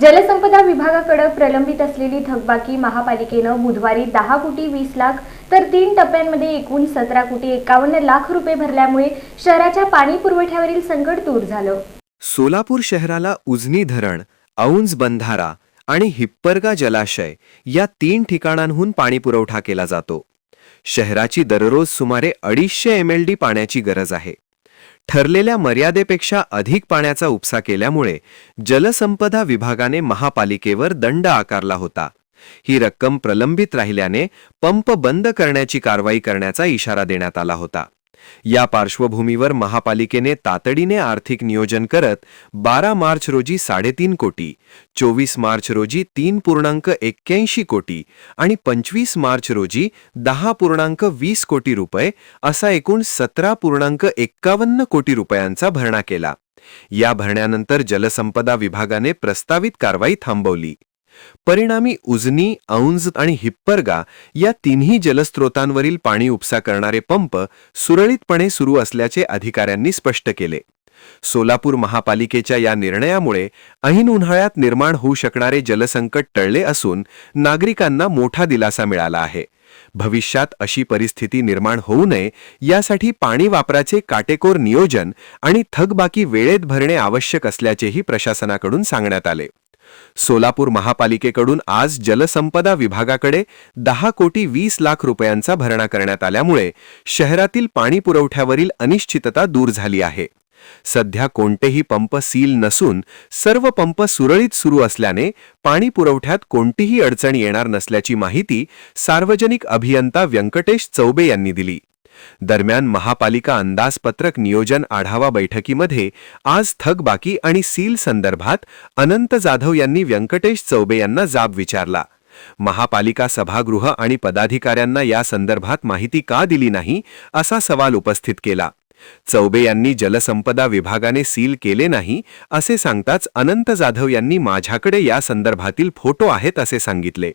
जलसंपदा विभागाकडे प्रलंबित असलेली थकबाकी महापालिकेनं बुधवारी 10 कोटी 20 लाख तर 3 टप्प्यांमध्ये एकूण 17 कोटी 51 लाख रुपये भरल्यामुळे शहराच्या पाणी पुरवठ्यावरील संकट दूर झालं। सोलापूर शहराला उजनी धरण, औंज बंधारा आणि हिप्परगा जलाशय या 3 ठिकाणांहून पाणी पुरवठा केला जातो। शहराची दररोज सुमारे 250 MLD पाण्याची गरज आहे। ठरलेल्या मर्यादेपेक्षा अधिक पाण्याचा उपसा केल्यामुळे जलसंपदा विभागाने महापालिकेवर दंड आकारला होता। ही रक्कम प्रलंबित राहिल्याने पंप बंद करण्याची कारवाई करण्याचा इशारा देण्यात आला होता। या पार्श्वभूमीवर महापालिकेने तातडीने आर्थिक नियोजन करत 12 मार्च रोजी 3.5 कोटी, 24 मार्च रोजी 3.81 कोटी आणि 25 मार्च रोजी 10.20 कोटी रुपये असा एकूण 17.51 कोटी रुपयांचा भरणा केला। या भरण्यानंतर जलसंपदा विभागाने प्रस्तावित कारवाई थांबवली। परिणामी उजनी, औंज आणि हिप्परगा या तिन्ही जलस्रोतांवरील पाणी उपसा करणारे पंप सुरळीतपणे सुरू असल्याचे अधिकाऱ्यांनी स्पष्ट केले। सोलापूर महापालिकेच्या या निर्णयामुळे ऐन उन्हाळ्यात निर्माण होऊ शकणारे जलसंकट टळले असून नागरिकांना मोठा दिलासा मिळाला आहे। भविष्यात अशी परिस्थिती निर्माण होऊ नये यासाठी पाणी वापराचे काटेकोर नियोजन आणि थकबाकी वेळेत भरणे आवश्यक असल्याचेही प्रशासनाकडून सांगण्यात आले। सोलापूर महापालिकेकडून आज जलसंपदा विभागाकडे 10 कोटी 20 लाख रुपयांचा भरणा करण्यात आल्यामुळे शहरातील पाणी पुरवठ्यावरील अनिश्चितता दूर झाली आहे। सध्या कोणतेही पंप सील नसून सर्व पंप सुरळीत सुरू असल्याने पाणी पुरवठ्यात कोणतीही अडचण येणार नसल्याची माहिती सार्वजनिक अभियंता व्यंकटेश चौबे यांनी दिली। दरम्यान महापालिका अंदाजपत्रक नियोजन आढावा बैठकीमध्ये आज थकबाकी आणि सील संदर्भात अनंत जाधव यांनी व्यंकटेश चौबे यांना जाब विचारला। महापालिका सभागृह आणि पदाधिकाऱ्यांना या संदर्भात माहिती का दिली नाही असा सवाल उपस्थित केला। चौबे यांनी जलसंपदा विभागाने सील केले नाही असे सांगताच अनंत जाधव यांनी माझ्याकडे या संदर्भातील फोटो आहेत असे सांगितले।